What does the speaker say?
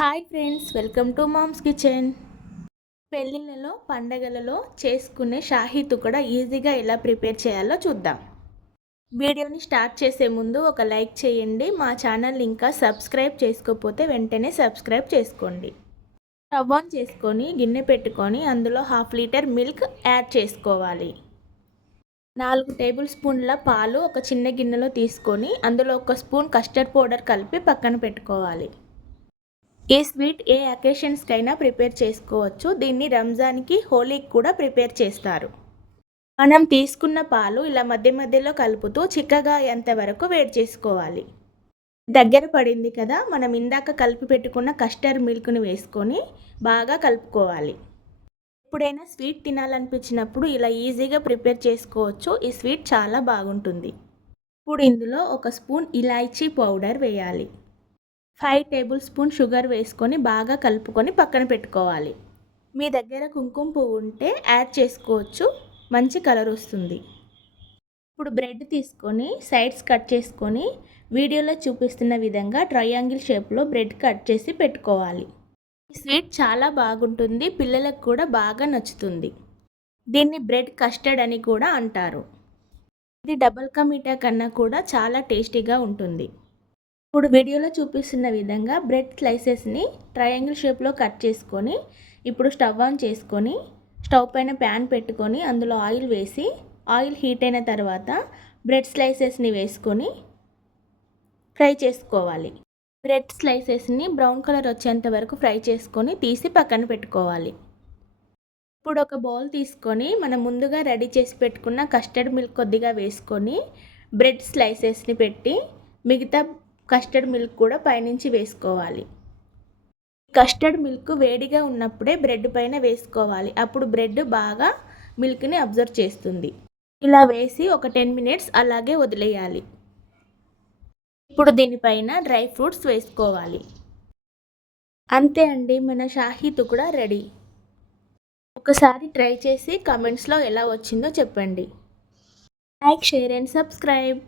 Hi friends, welcome to mom's kitchen. పెళ్ళిళ్ళలో పండగలలో చేసుకునే షాహీ తుకడా ఈజీగా ఎలా ప్రిపేర్ చేయాలో చూద్దాం. వీడియోని స్టార్ట్ చేసే ముందు ఒక లైక్ చేయండి. మా ఛానల్ ఇంకా సబ్స్క్రైబ్ చేసుకోకపోతే వెంటనే సబ్స్క్రైబ్ చేసుకోండి. స్టవ్ ఆన్ చేసుకొని గిన్నె పెట్టుకొని అందులో 1/2 లీటర్ మిల్క్ యాడ్ చేసుకోవాలి. 4 టేబుల్ స్పూన్ల పాలు ఒక చిన్న గిన్నెలో తీసుకొని అందులో 1 స్పూన్ కస్టర్డ్ పౌడర్ కలిపి పక్కన పెట్టుకోవాలి. ఈ స్వీట్ ఏ అకేషన్స్కైనా ప్రిపేర్ చేసుకోవచ్చు. దీన్ని రంజాన్కి, హోలీకి కూడా ప్రిపేర్ చేస్తారు. మనం తీసుకున్న పాలు ఇలా మధ్య మధ్యలో కలుపుతూ చిక్కగా అయ్యేంత వరకు వేడి చేసుకోవాలి. దగ్గర పడింది కదా, మనం ఇందాక కలిపి పెట్టుకున్న కస్టర్డ్ మిల్క్ని వేసుకొని బాగా కలుపుకోవాలి. ఎప్పుడైనా స్వీట్ తినాలనిపించినప్పుడు ఇలా ఈజీగా ప్రిపేర్ చేసుకోవచ్చు. ఈ స్వీట్ చాలా బాగుంటుంది. ఇప్పుడు ఇందులో 1 స్పూన్ ఇలాచీ పౌడర్ వేయాలి. 5 టేబుల్ స్పూన్ షుగర్ వేసుకొని బాగా కలుపుకొని పక్కన పెట్టుకోవాలి. మీ దగ్గర కుంకుమ పువ్వు ఉంటే యాడ్ చేసుకోవచ్చు, మంచి కలర్ వస్తుంది. ఇప్పుడు బ్రెడ్ తీసుకొని సైడ్స్ కట్ చేసుకొని వీడియోలో చూపిస్తున్న విధంగా ట్రయాంగిల్ షేప్లో బ్రెడ్ కట్ చేసి పెట్టుకోవాలి. ఈ స్వీట్ చాలా బాగుంటుంది, పిల్లలకు కూడా బాగా నచ్చుతుంది. దీన్ని బ్రెడ్ కస్టర్డ్ అని కూడా అంటారు. ఇది డబుల్ కా మీఠా కన్నా కూడా చాలా టేస్టీగా ఉంటుంది. ఇప్పుడు వీడియోలో చూపిస్తున్న విధంగా బ్రెడ్ స్లైసెస్ని ట్రయాంగిల్ షేప్లో కట్ చేసుకొని ఇప్పుడు స్టవ్ ఆన్ చేసుకొని స్టవ్ పైన ప్యాన్ పెట్టుకొని అందులో ఆయిల్ వేసి ఆయిల్ హీట్ అయిన తర్వాత బ్రెడ్ స్లైసెస్ని వేసుకొని ఫ్రై చేసుకోవాలి. బ్రెడ్ స్లైసెస్ని బ్రౌన్ కలర్ వచ్చేంత వరకు ఫ్రై చేసుకొని తీసి పక్కన పెట్టుకోవాలి. ఇప్పుడు ఒక బౌల్ తీసుకొని మనం ముందుగా రెడీ చేసి పెట్టుకున్న కస్టర్డ్ మిల్క్ కొద్దిగా వేసుకొని బ్రెడ్ స్లైసెస్ని పెట్టి మిగతా కస్టర్డ్ మిల్క్ కూడా పైనుంచి వేసుకోవాలి. కస్టర్డ్ మిల్క్ వేడిగా ఉన్నప్పుడే బ్రెడ్ పైన వేసుకోవాలి. అప్పుడు బ్రెడ్ బాగా మిల్క్ని అబ్జర్వ్ చేస్తుంది. ఇలా వేసి ఒక 10 మినిట్స్ అలాగే వదిలేయాలి. ఇప్పుడు దీనిపైన డ్రై ఫ్రూట్స్ వేసుకోవాలి. అంతే అండి, మన షాహీ తుకడా రెడీ. ఒకసారి ట్రై చేసి కమెంట్స్లో ఎలా వచ్చిందో చెప్పండి. Like, share and subscribe.